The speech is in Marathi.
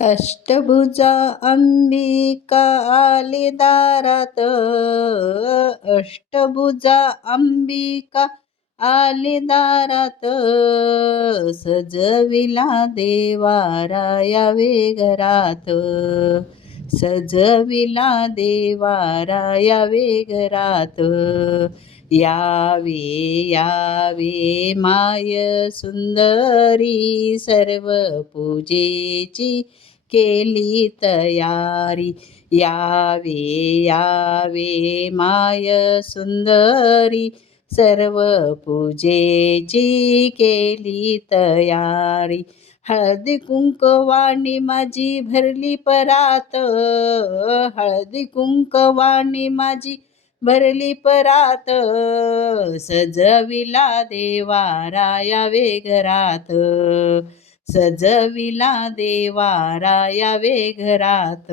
अष्टभुजा अंबिका आली दारात अष्टभुजा अंबिका आली दारात सजविला देवाराया घरात. सजविला देवाराया घरात. यावे यावे माय सुंदरी सर्व पूजेची केली तयारी. यावे यावे माय सुंदरी सर्व पूजेची केली तयारी. हळदी कुंकवाणी माझी भरली परात हळदी कुंकवाणी माझी भरली परात सजविला देवाराया घरात सजविला देवाराया घरात